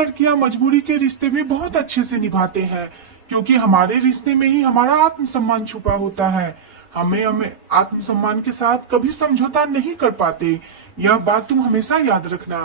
लड़कियां मजबूरी के रिश्ते भी बहुत अच्छे से निभाते हैं, क्योंकि हमारे रिश्ते में ही हमारा आत्मसम्मान छुपा होता है। हमें हमें आत्मसम्मान के साथ कभी समझौता नहीं कर पाते। यह बात तुम हमेशा याद रखना।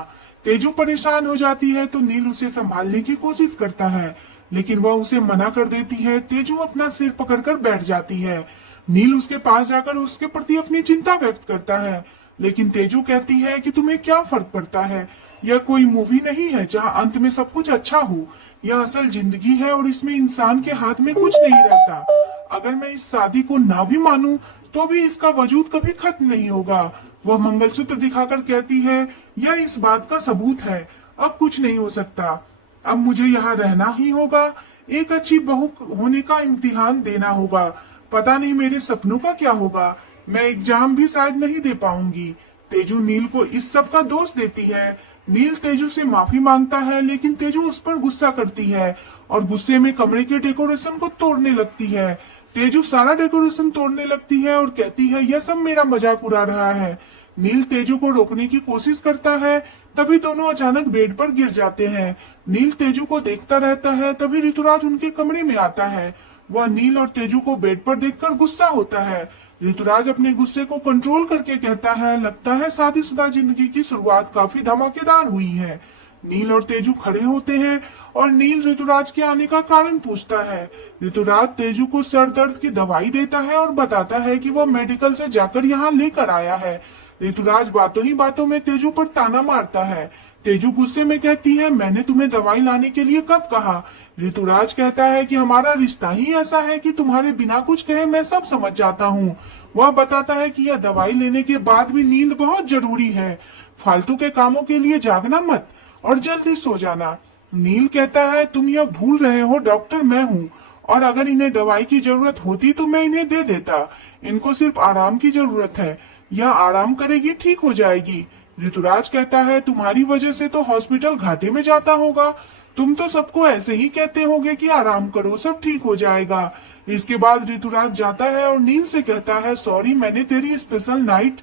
तेजू परेशान हो जाती है तो नील उसे संभालने की कोशिश करता है, लेकिन वह उसे मना कर देती है। तेजू अपना सिर पकड़कर बैठ जाती है। नील उसके पास जाकर उसके प्रति अपनी चिंता व्यक्त करता है, लेकिन तेजू कहती है कि तुम्हें क्या फर्क पड़ता है। यह कोई मूवी नहीं है जहां अंत में सब कुछ अच्छा हो। यह असल जिंदगी है और इसमें इंसान के हाथ में कुछ नहीं रहता। अगर मैं इस शादी को ना भी मानूं तो भी इसका वजूद कभी खत्म नहीं होगा। वह मंगलसूत्र दिखाकर कहती है, यह इस बात का सबूत है। अब कुछ नहीं हो सकता। अब मुझे यहाँ रहना ही होगा। एक अच्छी बहू होने का इम्तिहान देना होगा। पता नहीं मेरे सपनों का क्या होगा। मैं एग्जाम भी शायद नहीं दे पाऊंगी। तेजू नील को इस सब का दोष देती है। नील तेजू से माफी मांगता है, लेकिन तेजू उस पर गुस्सा करती है और गुस्से में कमरे के डेकोरेशन को तोड़ने लगती है। तेजू सारा डेकोरेशन तोड़ने लगती है और कहती है, यह सब मेरा मजाक उड़ा रहा है। नील तेजू को रोकने की कोशिश करता है, तभी दोनों अचानक बेड पर गिर जाते हैं। नील तेजू को देखता रहता है, तभी ऋतुराज उनके कमरे में आता है। वह नील और तेजू को बेड पर देखकर गुस्सा होता है। ऋतुराज अपने गुस्से को कंट्रोल करके कहता है, लगता है शादीशुदा जिंदगी की शुरुआत काफी धमाकेदार हुई है। नील और तेजू खड़े होते हैं और नील ऋतुराज के आने का कारण पूछता है। ऋतुराज तेजू को सर दर्द की दवाई देता है और बताता है कि वह मेडिकल से जाकर यहाँ लेकर आया है। ऋतुराज बातों ही बातों में तेजू पर ताना मारता है। तेजू गुस्से में कहती है, मैंने तुम्हें दवाई लाने के लिए कब कहा। ऋतुराज कहता है कि हमारा रिश्ता ही ऐसा है कि तुम्हारे बिना कुछ कहे मैं सब समझ जाता हूँ। वह बताता है कि यह दवाई लेने के बाद भी नींद बहुत जरूरी है। फालतू के कामों के लिए जागना मत और जल्दी सो जाना। नील कहता है, तुम यह भूल रहे हो, डॉक्टर मैं हूँ, और अगर इन्हें दवाई की जरूरत होती तो मैं इन्हें दे देता। इनको सिर्फ आराम की जरूरत है। यह आराम करेगी, ठीक हो जाएगी। ऋतुराज कहता है, तुम्हारी वजह से तो हॉस्पिटल घाटे में जाता होगा। तुम तो सबको ऐसे ही कहते होगे कि आराम करो, सब ठीक हो जाएगा। इसके बाद ऋतुराज जाता है और नील से कहता है, सॉरी मैंने तेरी स्पेशल नाइट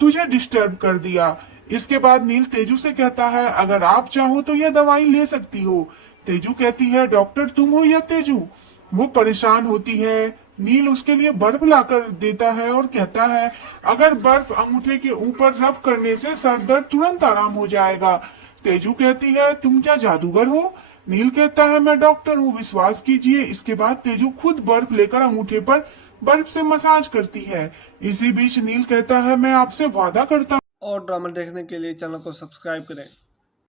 तुझे डिस्टर्ब कर दिया। इसके बाद नील तेजू से कहता है, अगर आप चाहो तो यह दवाई ले सकती हो। तेजू कहती है, डॉक्टर तुम हो या तेजू। वो परेशान होती है। नील उसके लिए बर्फ लाकर देता है और कहता है, अगर बर्फ अंगूठे के ऊपर रब करने से सर दर्द तुरंत आराम हो जाएगा। तेजू कहती है, तुम क्या जादूगर हो। नील कहता है, मैं डॉक्टर हूँ, विश्वास कीजिए। इसके बाद तेजू खुद बर्फ लेकर अंगूठे पर बर्फ से मसाज करती है। इसी बीच नील कहता है, मैं आपसे वादा करता और ड्रामा देखने के लिए चैनल को सब्सक्राइब करें।